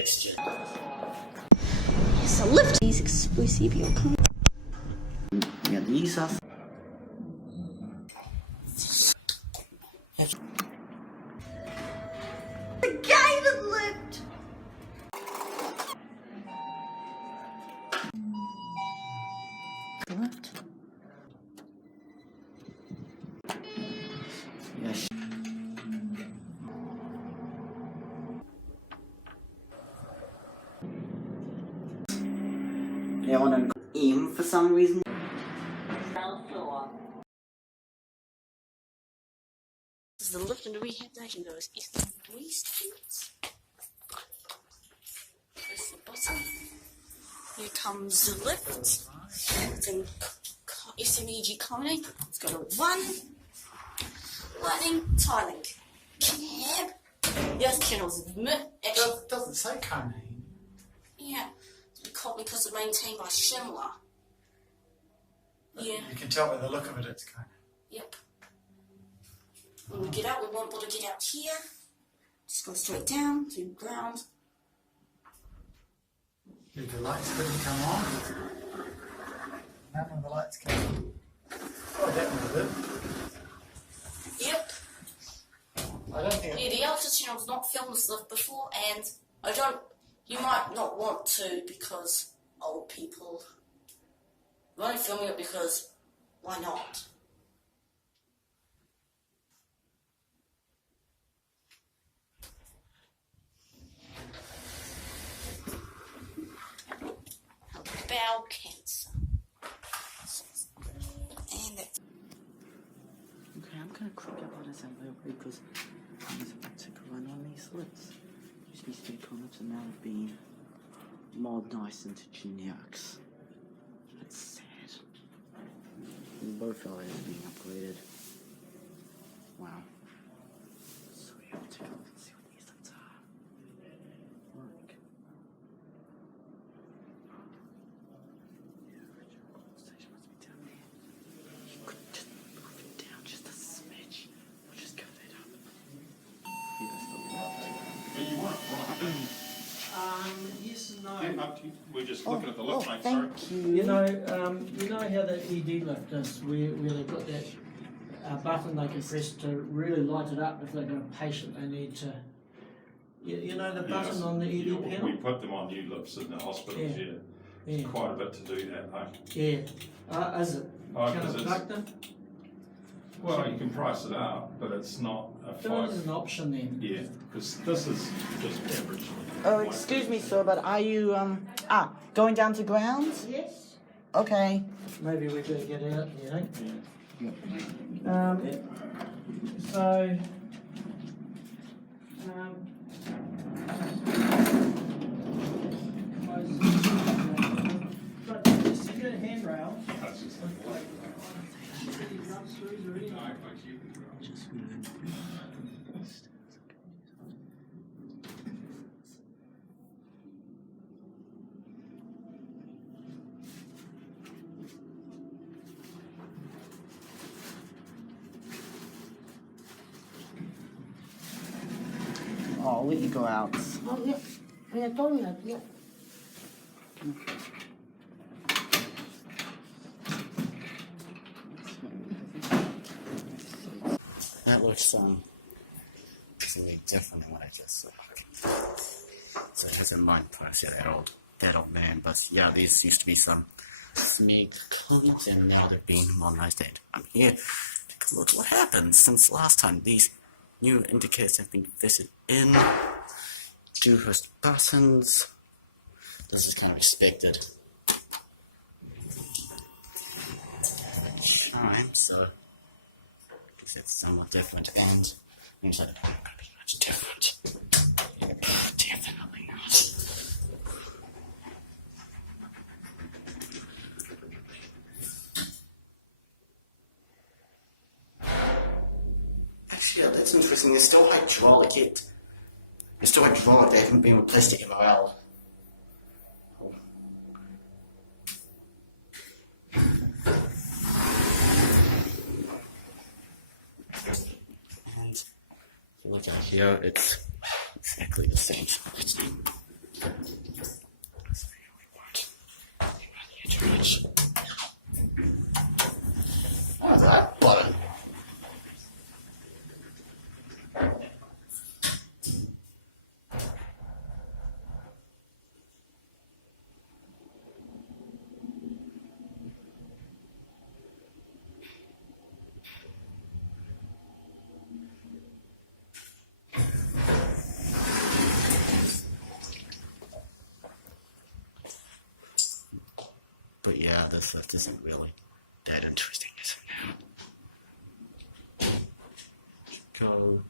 fixture. So lift these exclusive your KONE. Yeah, these are. The guided lift. Lift. Yes. Yeah, I want to aim for some reason. This is the lift and rehabilitation goes east and west. Press the button. Here comes the lift. It's in SMEAG KONE. It's got a 1 lightning tiling cab. Yes, channels It doesn't say KONE. yeah, because it's maintained by Schindler. Yeah. You can tell by the look of it, it's KONE. Yep. When we get out, we won't be able to get out here. Just go straight down to ground. If the lights couldn't come on. Now when the lights come on. Oh, that one did. Yep. I don't think Yeah, the electricity channel's not filmed this lift before, and you might not want to because old people. I'm only filming it because why not? Bowel cancer. And that's Okay, I'm gonna quick up on this real quick because I'm about to run on these lifts. These three comments are now being modernized into generics. That's sad. Both areas being upgraded. Wow. So we have to take a look and see what these lifts are. Like. Yeah, original station must be down there. You could just move it down just a smidge. We'll just go that up. Yeah, that's the Yes and no. Yeah, up to you. We're just looking at the lift, mate, sorry. thank you. You know how the ED lift is, where they've got that button they can press to really light it up if they've got a patient they need to. You know the button Yes. on the ED Yeah, panel? we put them on new lifts in the hospitals, Yeah. yeah. Yeah. Quite a bit to do that, though. Yeah. Is it? Oh, Can 'cause it it's- plug them? Well, you can price it out, but it's not a There is five. an option then. Yeah, because this is just average. Oh, excuse me, sir, but are you, going down to grounds? Yes. Okay. Maybe we better get out, you think? Yeah. So, got just to get a handrail. That's just Oh, I'll let you go out. Oh, yeah. Yeah, I told you that, yeah. That looks, really different than what I just saw. So it has a mind price, yeah, that old man. But yeah, these used to be some SMEAG cones, and now they're being modernized. And I'm here to look what happened since last time. These new indicators have been fitted in. Dewhurst buttons. This is kind of expected. Chime, so because it's somewhat different, and things like that are going to be much different. Definitely not. Actually, that's interesting. There's still hydraulic yet. There's still hydraulic. They haven't been replaced to MRL. Oh. And if you look out here, it's exactly the same. So But yeah, this lift isn't really that interesting, is it? Go